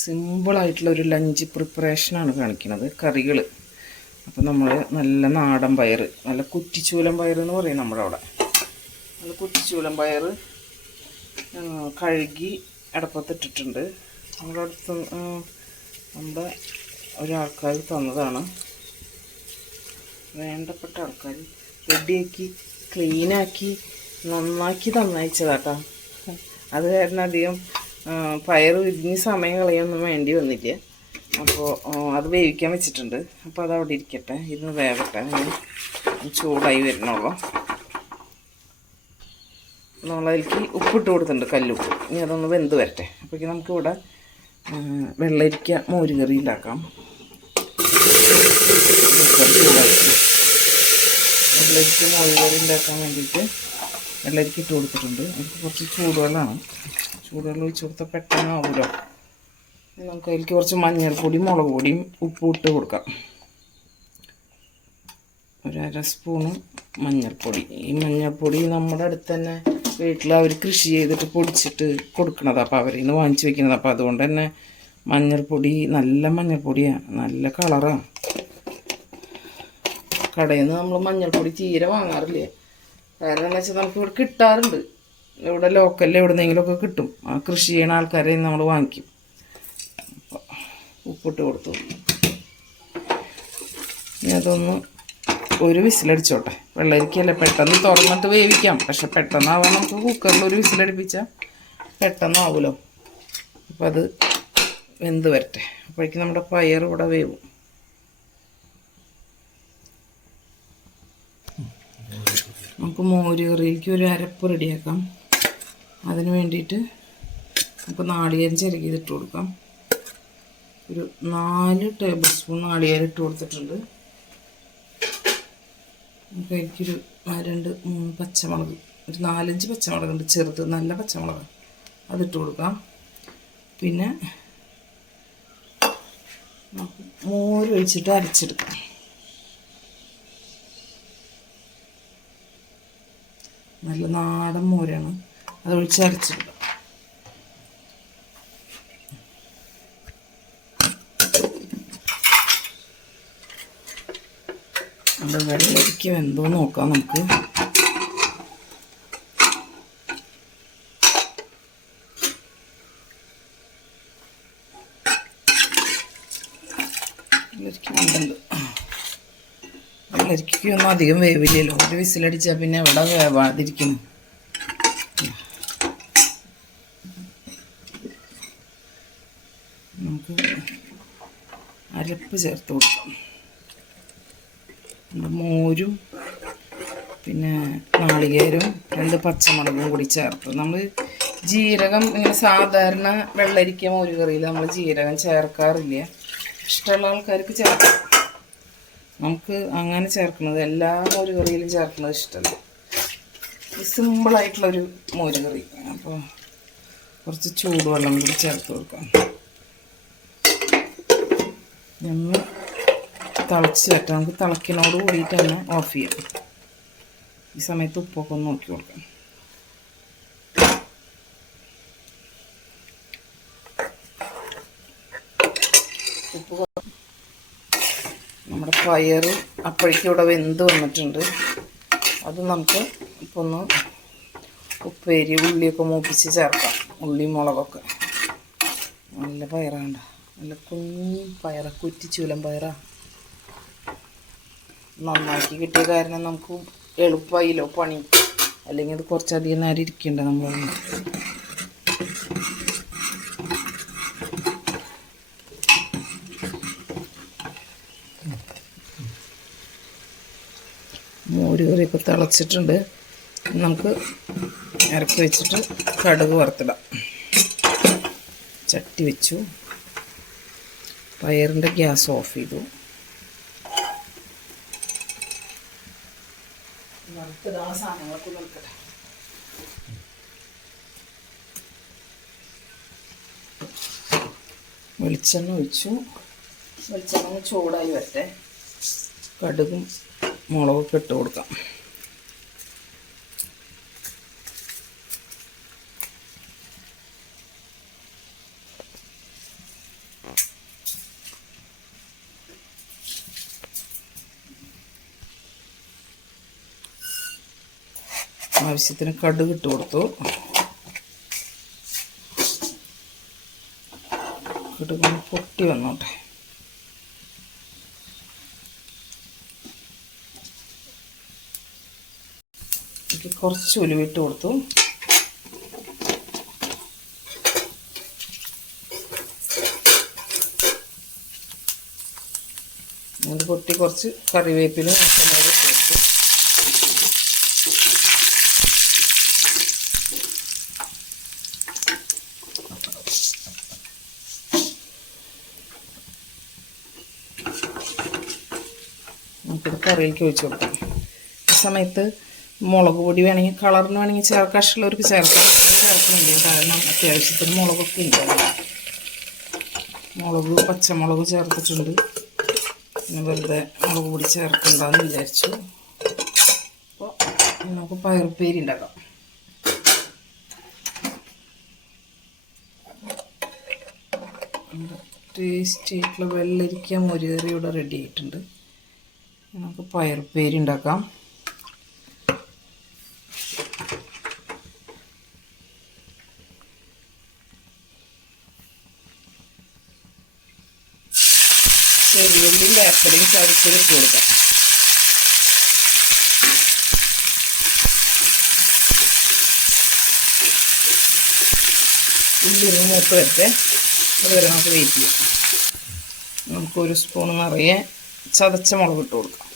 സിമ്പിളായിട്ടുള്ള ഒരു ലഞ്ച് പ്രിപ്പറേഷനാണ് കാണിക്കുന്നത് കറികൾ അപ്പോൾ നമ്മൾ നല്ല നാടൻ പയർ നല്ല കുറ്റിച്ചൂലം പയർ എന്ന് പറയും നമ്മുടെ അവിടെ. നല്ല കുറ്റിച്ചൂലം പയർ കഴുകി അടപ്പത്തിട്ടിട്ടുണ്ട് നമ്മുടെ അടുത്ത് നമ്മുടെ ഒരാൾക്കാർ തന്നതാണ്. വേണ്ടപ്പെട്ട ആൾക്കാർ റെഡിയാക്കി ക്ലീനാക്കി നന്നാക്കി തന്നയച്ചതാട്ടോ. അത് കാരണം അധികം പയർ വിരിഞ്ഞ് സമയം കളയൊന്നും വേണ്ടി വന്നില്ല. അപ്പോൾ അത് വേവിക്കാൻ വെച്ചിട്ടുണ്ട്. അപ്പോൾ അത് അവിടെ ഇരിക്കട്ടെ. ഇന്ന് വേവട്ടെ. ചൂടായി വരണുള്ളൂ. നമ്മളതിലേക്ക് ഉപ്പിട്ട് കൊടുത്തിട്ടുണ്ട് കല്ലുപ്പ്. ഇനി അതൊന്ന് വെന്ത് വരട്ടെ. അപ്പോഴേക്കും നമുക്കിവിടെ വെള്ളരിക്ക മോര് കറി ഉണ്ടാക്കാം. വെള്ളരിക്ക മോര് കറി ഉണ്ടാക്കാൻ വേണ്ടിയിട്ട് വെള്ളരിക്ക ഇട്ട് കൊടുത്തിട്ടുണ്ട്. അതിന് കുറച്ച് ചൂടുവെള്ളമാണ്. ചൂടുവെള്ളം ഒഴിച്ച് കൊടുത്താൽ പെട്ടെന്ന് ആവുമല്ലോ നമുക്ക് അതിലേക്ക് കുറച്ച് മഞ്ഞൾപ്പൊടിയും മുളക് പൊടിയും ഉപ്പും ഇട്ട് കൊടുക്കാം ഒരര സ്പൂണ് മഞ്ഞൾപ്പൊടി. ഈ മഞ്ഞൾപ്പൊടി നമ്മുടെ അടുത്ത് തന്നെ വീട്ടിൽ അവർ കൃഷി ചെയ്തിട്ട് പൊടിച്ചിട്ട് കൊടുക്കണതാണ് അപ്പോൾ അവരിൽ നിന്ന് വാങ്ങിച്ച് വെക്കുന്നത് അപ്പോൾ അതുകൊണ്ട് തന്നെ മഞ്ഞൾപ്പൊടി നല്ല മഞ്ഞൾപ്പൊടിയാണ് നല്ല കളറാണ് കടയിൽ നിന്ന് നമ്മൾ മഞ്ഞൾപ്പൊടി തീരെ വാങ്ങാറില്ലേ? കാരണം എന്ന് വെച്ചാൽ നമുക്ക് ഇവിടെ കിട്ടാറുണ്ട്. ഇവിടെ ലോക്കലിൽ എവിടെന്നെങ്കിലുമൊക്കെ കിട്ടും. ആ കൃഷി ചെയ്യണ ആൾക്കാരെ നമ്മൾ വാങ്ങിക്കും. ഉപ്പിട്ട് കൊടുത്തു. ഇനി അതൊന്ന് ഒരു വിസിലടിച്ചോട്ടെ. വെള്ളരിക്കല്ലേ പെട്ടെന്ന് തുറന്നിട്ട് വേവിക്കാം. പക്ഷെ പെട്ടെന്നാവാൻ നമുക്ക് കുക്കറിൽ ഒരു വിസിലടിപ്പിച്ചാൽ പെട്ടെന്നാവുമല്ലോ അപ്പം അത് വെന്ത് വരട്ടെ. അപ്പോഴേക്കും നമ്മുടെ പയർ ഇവിടെ വേവും. നമുക്ക് മോര് കറിയിലേക്ക് ഒരു അരപ്പ് റെഡിയാക്കാം. അതിന് വേണ്ടിയിട്ട് നമുക്ക് നാളികേരം ചിരകിയത് കൊടുക്കാം. ഒരു നാല് ടേബിൾ സ്പൂൺ നാളികേരം ഇട്ട് കൊടുത്തിട്ടുണ്ട്. നമുക്ക് എനിക്കൊരു രണ്ട് മൂന്ന് പച്ചമുളക് ഒരു നാലഞ്ച് പച്ചമുളകുണ്ട് ചെറുത് നല്ല പച്ചമുളക്. അതിട്ട് കൊടുക്കാം. പിന്നെ മോര് ഒഴിച്ചിട്ട് അരച്ചെടുക്കാം. നല്ല നാടൻ മോരാണ്. അത് ഒഴിച്ച് അരച്ചെടുക്കാം നമ്മുടെ വെള്ളരിക്ക എന്തോ നോക്കാം നമുക്ക്. വെള്ളരിക്ക വെന്തുണ്ട്. വെള്ളരിക്കൊന്നും അധികം വേവില്ലല്ലോ. ഒരു വിസിലടിച്ചാൽ പിന്നെ എവിടെ വേവാതിരിക്കും നമുക്ക് അരപ്പ് ചേർത്ത് കൊടുക്കും. നമ്മുടെ മോരും പിന്നെ നാളികേരും രണ്ട് പച്ചമുളകും കൂടി ചേർത്ത്. നമ്മൾ ജീരകം ഇങ്ങനെ സാധാരണ വെള്ളരിക്ക മോര് കറിയിൽ നമ്മൾ ജീരകം ചേർക്കാറില്ല. ഇഷ്ടമുള്ള ആൾക്കാർക്ക് ചേർക്കാം. നമുക്ക് അങ്ങനെ ചേർക്കുന്നത് എല്ലാ മോര് കറിയിലും ചേർക്കുന്നത് ഇഷ്ടമല്ല സിമ്പിളായിട്ടുള്ളൊരു മോര് കറി. അപ്പോൾ കുറച്ച് ചൂടുവെള്ളം കൂടി ചേർത്ത് കൊടുക്കാം. ഒന്ന് തിളച്ച് വരട്ടെ. നമുക്ക് തിളക്കിനോട് കൂടിയിട്ട് തന്നെ ഓഫ് ചെയ്യാം. ഈ സമയത്ത് ഉപ്പൊക്കെ ഒന്ന് നോക്കി കൊടുക്കാം. ഉപ്പ് നമ്മുടെ പയർ അപ്പോഴേക്കും ഇവിടെ വെന്ത് വന്നിട്ടുണ്ട്. അത് നമുക്ക് ഇപ്പോൾ ഒന്ന് ഉപ്പേരി ഉള്ളിയൊക്കെ മൂപ്പിച്ച് ചേർക്കാം. ഉള്ളി മുളകൊക്കെ. നല്ല പയറാണ്ട നല്ല കുഞ്ഞി പയറ കുറ്റിച്ചൂലം പയറ നന്നാക്കി കിട്ടിയ കാരണം നമുക്ക് എളുപ്പമായില്ലോ പണി. അല്ലെങ്കിൽ അത് കുറച്ചധികം നേരം ഇരിക്കണ്ട നമ്മൾ മോര് കറിയൊക്കെ തിളച്ചിട്ടുണ്ട്. നമുക്ക് ഇറക്കി വെച്ചിട്ട് കടുക് വറുത്തിടാം. ചട്ടി വെച്ചു. പയറിന്റെ ഗ്യാസ് ഓഫ് ചെയ്തു. വറുത്തിടാൻ സാധനങ്ങളൊക്കെ നിൽക്കട്ടെ വെളിച്ചെണ്ണ ഒഴിച്ചു. വെളിച്ചെണ്ണ ചൂടായി വരട്ടെ. കടുകും മുളകൊക്കെ ഇട്ട് കൊടുക്കാം. ആവശ്യത്തിന് കടുക് ഇട്ട് കൊടുത്തു. കടുക് പൊട്ടി വന്നോട്ടെ. കുറച്ച് ഉലുവിട്ട് കൊടുത്തു. പൊട്ടി കുറച്ച് കറിവേപ്പിലും മസാല ചേർത്തു നമുക്കിത് കറിയിലേക്ക് ഒഴിച്ചു കൊടുക്കാം. ഈ സമയത്ത് മുളക് പൊടി വേണമെങ്കിൽ കളറിന് വേണമെങ്കിൽ ചേർക്കാൻ ഇഷ്ടമുള്ളവർക്ക് ചേർക്കാം. ചേർക്കുന്നില്ല കാരണം അത്യാവശ്യത്തിന് മുളകൊക്കെ ഉണ്ട്. മുളക് പച്ചമുളക് ചേർത്തിട്ടുണ്ട്. പിന്നെ വെറുതെ മുളക് പൊടി ചേർക്കണ്ടെന്ന് വിചാരിച്ചു. അപ്പോൾ നമുക്ക് പയറുപ്പേരി ഉണ്ടാക്കാം. ടേസ്റ്റ് ആയിട്ടുള്ള വെള്ളരിക്ക മുരുകറി ഇവിടെ റെഡി ആയിട്ടുണ്ട്. നമുക്ക് പയറുപ്പേരി ഉണ്ടാക്കാം. ചെറിയുള്ളിയും വേപ്പലയും ചതച്ചത് കൊടുക്കാം. ഉള്ളി മൂത്ത് വരട്ടെ. അതുവരെ നമുക്ക് വെയിറ്റ് ചെയ്യാം. നമുക്ക് ഒരു സ്പൂൺ നിറയെ ചതച്ച മുളക് ഇട്ട് കൊടുക്കാം.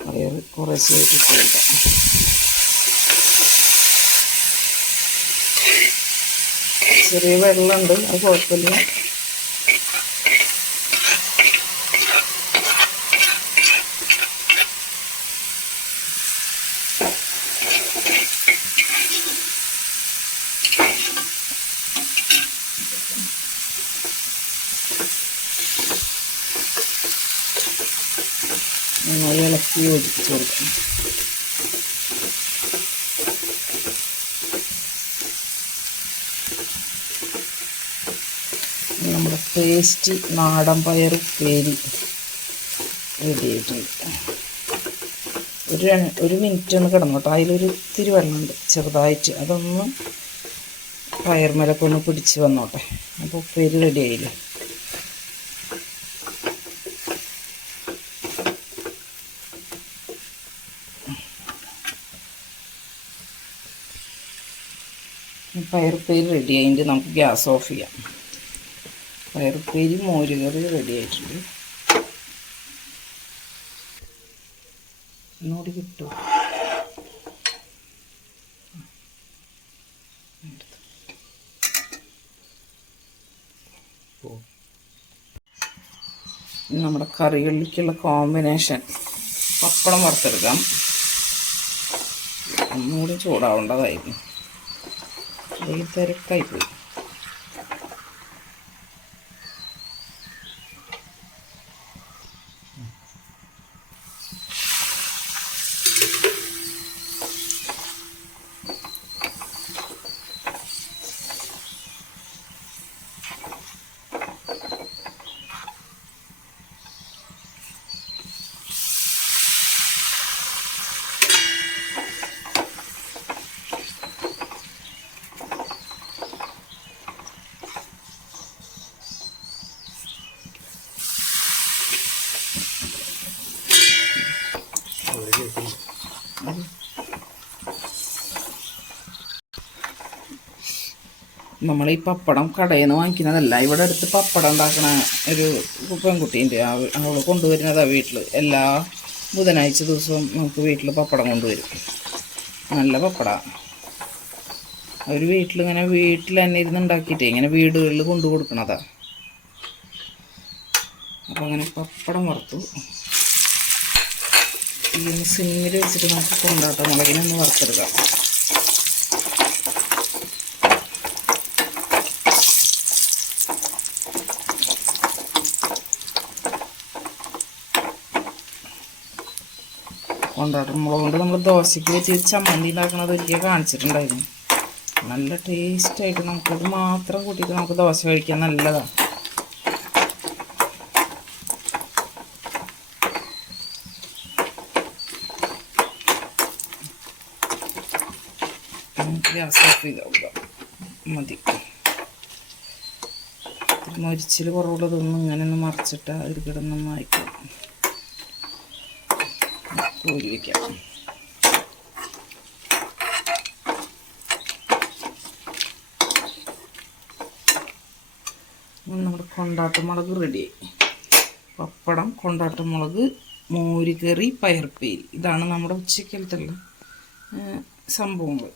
പയർ കുറേശ്ശായിട്ട് ഇട്ട് കൊടുക്കാം ചെറിയ വെള്ളമുണ്ട് അത് കുഴപ്പമില്ല. യോജിപ്പിച്ച് കൊടുക്കണം നമ്മുടെ പേസ്റ്റ് നാടൻ പയർ ഉപ്പേരി റെഡി ആയിട്ടുണ്ട്. ഒരു ഒരു മിനിറ്റ് ഒന്ന് കിടന്നോട്ടോ അതിലൊരു ഇത്തിരി വെള്ളമുണ്ട്. ചെറുതായിട്ട് അതൊന്ന് പയർമലക്കൊന്ന് പിടിച്ച് വന്നോട്ടെ. അപ്പോൾ ഉപ്പേരി റെഡി ആയില്ലേ? പയറുപ്പേരി റെഡി ആയിട്ട് നമുക്ക് ഗ്യാസ് ഓഫ് ചെയ്യാം. പയറുപ്പേരി മോരുകറി റെഡി ആയിട്ടുണ്ട്. ഒന്നുകൂടി കിട്ടും? നമ്മുടെ കറികളിലേക്കുള്ള കോമ്പിനേഷൻ പപ്പടം വറുത്തെടുക്കാം. ഒന്നുകൂടി ചൂടാവേണ്ടതായിരുന്നു. レーザルカイブ നമ്മൾ ഈ പപ്പടം കടയിൽ നിന്ന് വാങ്ങിക്കുന്നതല്ല. ഇവിടെ അടുത്ത് പപ്പടം ഉണ്ടാക്കുന്ന ഒരു പെൺകുട്ടിയുണ്ട് അവൾ കൊണ്ടുവരുന്നതാണ് വീട്ടിൽ എല്ലാ ബുധനാഴ്ച ദിവസവും നമുക്ക് വീട്ടിൽ പപ്പടം കൊണ്ടുവരും. നല്ല പപ്പടമാണ് അവർ വീട്ടിലിങ്ങനെ വീട്ടിൽ തന്നെ ഇരുന്ന് ഉണ്ടാക്കിയിട്ടേ ഇങ്ങനെ വീടുകളിൽ കൊണ്ടു കൊടുക്കണതാണ് അപ്പോൾ അങ്ങനെ പപ്പടം വറുത്തു. ഈ സിമ്മിൽ വെച്ചിട്ട് നമുക്ക് കൊണ്ടാട്ടം മുളകിനൊന്ന് വറുത്തെടുക്കാം. കൊണ്ടാട്ടം മുളക് കൊണ്ട് നമ്മൾ ദോശയ്ക്ക് വെച്ച് ചമ്മന്തി ഉണ്ടാക്കുന്നത് ഒരിക്കൽ കാണിച്ചിട്ടുണ്ടായിരുന്നു. നല്ല ടേസ്റ്റായിട്ട് നമുക്കത് മാത്രം കൂട്ടിയിട്ട് നമുക്ക് ദോശ കഴിക്കാൻ നല്ലതാണ്. മതി. മരിച്ചിൽ കുറവുള്ളതൊന്നും ഇങ്ങനെ ഒന്ന് അതിൽ കിടന്നൊന്ന് കോരി വയ്ക്കാം നമ്മുടെ കൊണ്ടാട്ടമുളക് റെഡിയായി പപ്പടം കൊണ്ടാട്ടമുളക് മോര് കറി പയർപ്പേരി ഇതാണ് നമ്മുടെ ഉച്ചക്കലത്തുള്ള സംഭവങ്ങൾ.